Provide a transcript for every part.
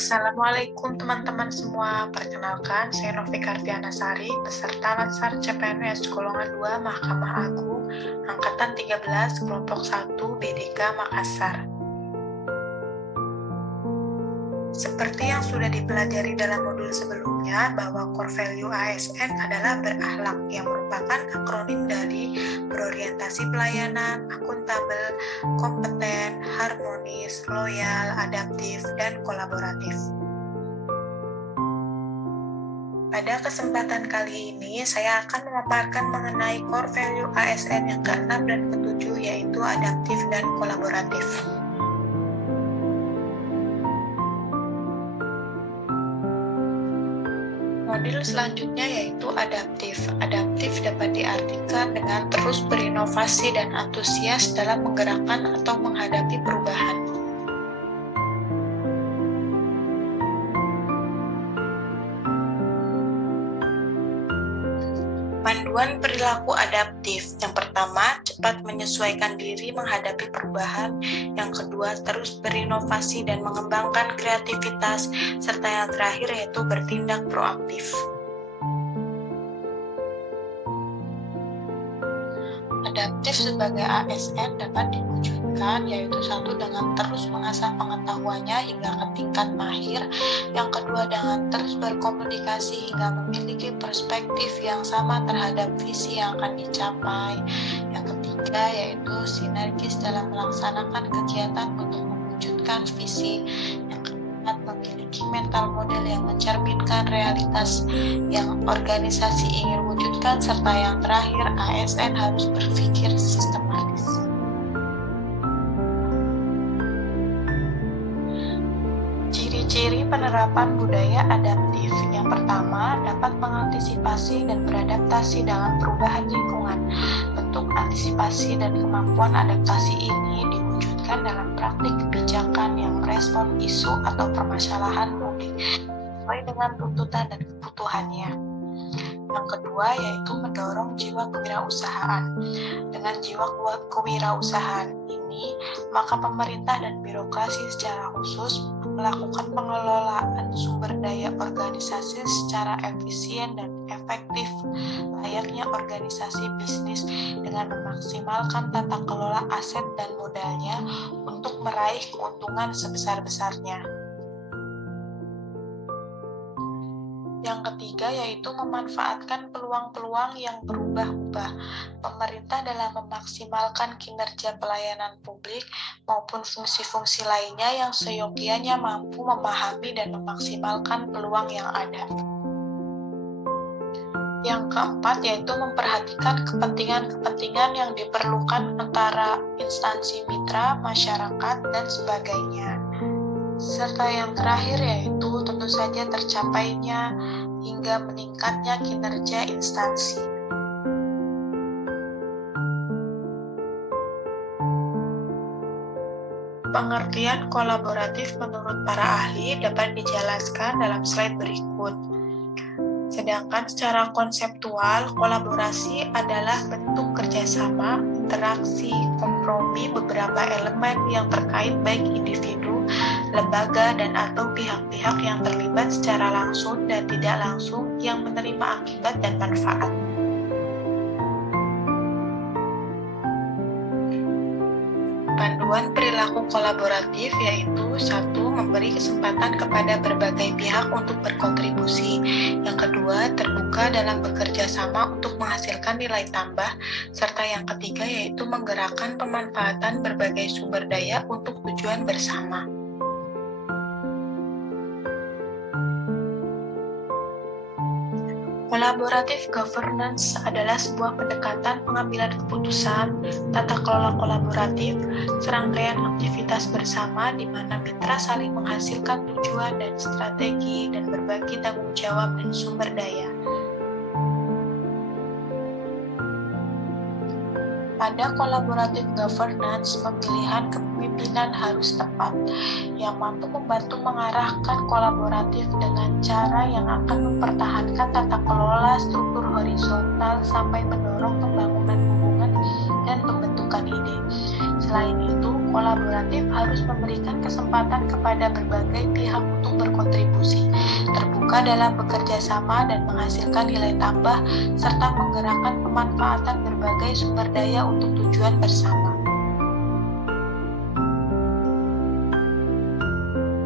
Assalamualaikum teman-teman semua. Perkenalkan, saya Novi Kartiana Sari, peserta Lansar CPNS Golongan 2 Mahkamah Agung, Angkatan 13, Kelompok 1, BDK Makassar. Seperti yang sudah dipelajari dalam modul sebelumnya, bahwa core value ASN adalah berakhlak, yang merupakan akronim dari berorientasi pelayanan, akuntabel, kompeten, harmonis, loyal, adaptif, dan kolaboratif. Pada kesempatan kali ini, saya akan memaparkan mengenai core value ASN yang ke-6 dan ke-7, yaitu adaptif dan kolaboratif. Model selanjutnya yaitu adaptif. Adaptif dapat diartikan dengan terus berinovasi dan antusias dalam menggerakkan atau menghadapi perubahan. Panduan perilaku adaptif. Yang pertama, cepat menyesuaikan diri menghadapi perubahan. Yang kedua, terus berinovasi dan mengembangkan kreativitas. Serta yang terakhir yaitu bertindak proaktif. Adaptif sebagai ASN dapat diwujudkan yaitu satu, dengan terus mengasah pengetahuannya hingga ke tingkat mahir. Yang kedua, dengan terus berkomunikasi hingga memiliki perspektif yang sama terhadap visi yang akan dicapai. Yang ketiga, yaitu sinergis dalam melaksanakan kegiatan untuk mewujudkan visi. Yang keempat, memiliki mental model yang mencerminkan realitas yang organisasi ingin wujudkan. Serta yang terakhir, ASN harus berpikir sistematis. Ciri-ciri penerapan budaya adaptif. Yang pertama, dapat mengantisipasi dan beradaptasi dengan perubahan lingkungan. Bentuk antisipasi dan kemampuan adaptasi ini diwujudkan dalam praktik kebijakan yang merespon isu atau permasalahan publik sesuai dengan tuntutan dan kebutuhannya. Yang kedua, yaitu mendorong jiwa kewirausahaan. Dengan jiwa kewirausahaan ini, maka pemerintah dan birokrasi secara khusus melakukan pengelolaan sumber daya organisasi secara efisien dan efektif, layaknya organisasi bisnis, dengan memaksimalkan tata kelola aset dan modalnya untuk meraih keuntungan sebesar-besarnya. Yang ketiga, yaitu memanfaatkan peluang-peluang yang berubah-ubah. Pemerintah dalam memaksimalkan kinerja pelayanan publik maupun fungsi-fungsi lainnya yang seyogianya mampu memahami dan memaksimalkan peluang yang ada. Yang keempat, yaitu memperhatikan kepentingan-kepentingan yang diperlukan antara instansi mitra, masyarakat, dan sebagainya. Serta yang terakhir yaitu tentu saja tercapainya hingga meningkatnya kinerja instansi. Pengertian kolaboratif menurut para ahli dapat dijelaskan dalam slide berikut. Sedangkan secara konseptual, kolaborasi adalah bentuk kerjasama, interaksi, kompromi beberapa elemen yang terkait baik individu, lembaga, dan atau pihak-pihak yang terlibat secara langsung dan tidak langsung yang menerima akibat dan manfaat. Panduan perilaku kolaboratif yaitu 1. Memberi kesempatan kepada berbagai pihak untuk berkontribusi. Yang kedua, terbuka dalam bekerja sama untuk menghasilkan nilai tambah. Serta yang ketiga yaitu menggerakkan pemanfaatan berbagai sumber daya untuk tujuan bersama. Collaborative governance adalah sebuah pendekatan pengambilan keputusan, tata kelola kolaboratif, serangkaian aktivitas bersama di mana mitra saling menghasilkan tujuan dan strategi dan berbagi tanggung jawab dan sumber daya. Pada collaborative governance, pemilihan kepemimpinan harus tepat, yang mampu membantu mengarahkan kolaboratif dengan cara yang akan mempertahankan tata kelola struktur horizontal sampai mendorong pembangunan hubungan dan pembentukan ide. Selain itu, kolaboratif harus memberikan kesempatan kepada berbagai pihak untuk berkontribusi, terbuka dalam bekerja sama dan menghasilkan nilai tambah, serta menggerakkan pemanfaatan berbagai sumber daya untuk tujuan bersama.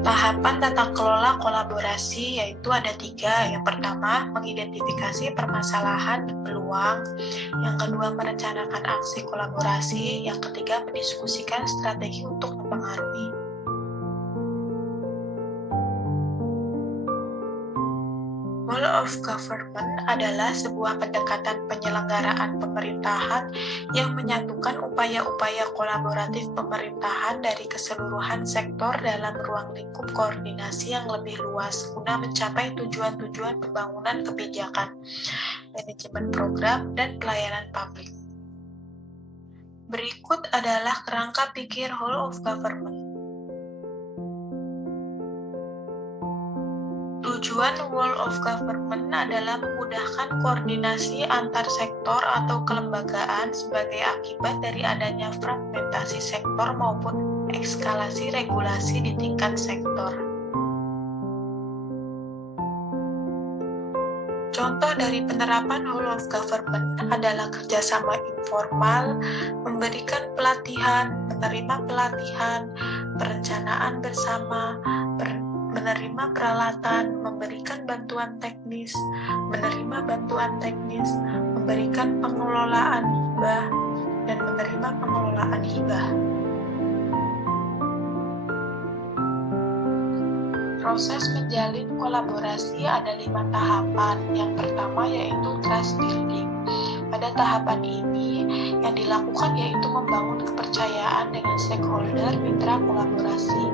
Tahapan tata kelola kolaborasi yaitu ada 3. Yang pertama, mengidentifikasi permasalahan dan peluang. Yang kedua, merencanakan aksi kolaborasi. Yang ketiga, mendiskusikan strategi untuk mempengaruhi. Whole of government adalah sebuah pendekatan penyelenggaraan pemerintahan yang menyatukan upaya-upaya kolaboratif pemerintahan dari keseluruhan sektor dalam ruang lingkup koordinasi yang lebih luas guna mencapai tujuan-tujuan pembangunan kebijakan, manajemen program, dan pelayanan publik. Berikut adalah kerangka pikir whole of government. Tujuan whole of government adalah memudahkan koordinasi antar sektor atau kelembagaan sebagai akibat dari adanya fragmentasi sektor maupun eskalasi regulasi di tingkat sektor. Contoh dari penerapan whole of government adalah kerjasama informal, memberikan pelatihan, menerima pelatihan, perencanaan bersama, menerima peralatan, memberikan bantuan teknis, menerima bantuan teknis, memberikan pengelolaan hibah, dan menerima pengelolaan hibah. Proses menjalin kolaborasi ada 5 tahapan. Yang pertama yaitu trust building. Pada tahapan ini, yang dilakukan yaitu membangun kepercayaan dengan stakeholder, mitra kolaborasi.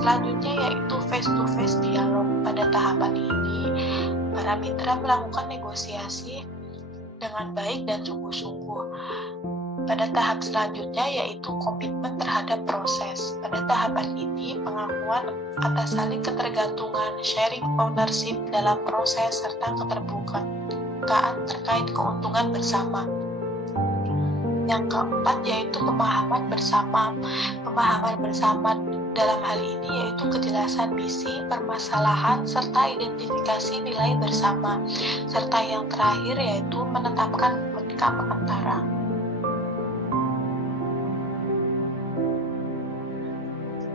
Selanjutnya yaitu face-to-face dialog. Pada tahapan ini, para mitra melakukan negosiasi dengan baik dan sungguh-sungguh. Pada tahap selanjutnya yaitu komitmen terhadap proses. Pada tahapan ini, pengakuan atas saling ketergantungan, sharing ownership dalam proses, serta keterbukaan terkait keuntungan bersama. Yang keempat yaitu pemahaman bersama. Pemahaman bersama dalam hal ini yaitu kejelasan misi, permasalahan, serta identifikasi nilai bersama. Serta yang terakhir yaitu menetapkan outcome antara.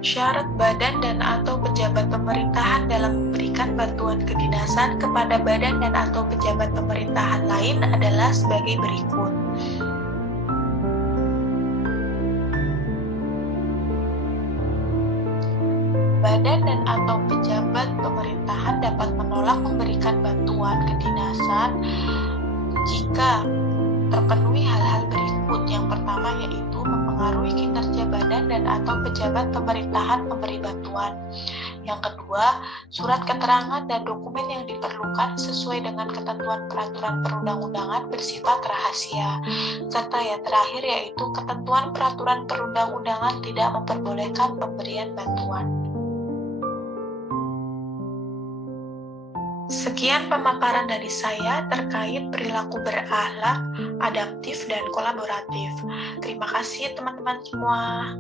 Syarat badan dan atau pejabat pemerintahan dalam memberikan bantuan kedinasan kepada badan dan atau pejabat pemerintahan lain adalah sebagai berikut. Badan dan atau pejabat pemerintahan dapat menolak memberikan bantuan kedinasan jika terpenuhi hal-hal berikut. Yang pertama yaitu mempengaruhi kinerja badan dan atau pejabat pemerintahan pemberi bantuan. Yang kedua, surat keterangan dan dokumen yang diperlukan sesuai dengan ketentuan peraturan perundang-undangan bersifat rahasia. Serta yang terakhir yaitu ketentuan peraturan perundang-undangan tidak memperbolehkan pemberian bantuan. Sekian pemaparan dari saya terkait perilaku berakhlak, adaptif, dan kolaboratif. Terima kasih teman-teman semua.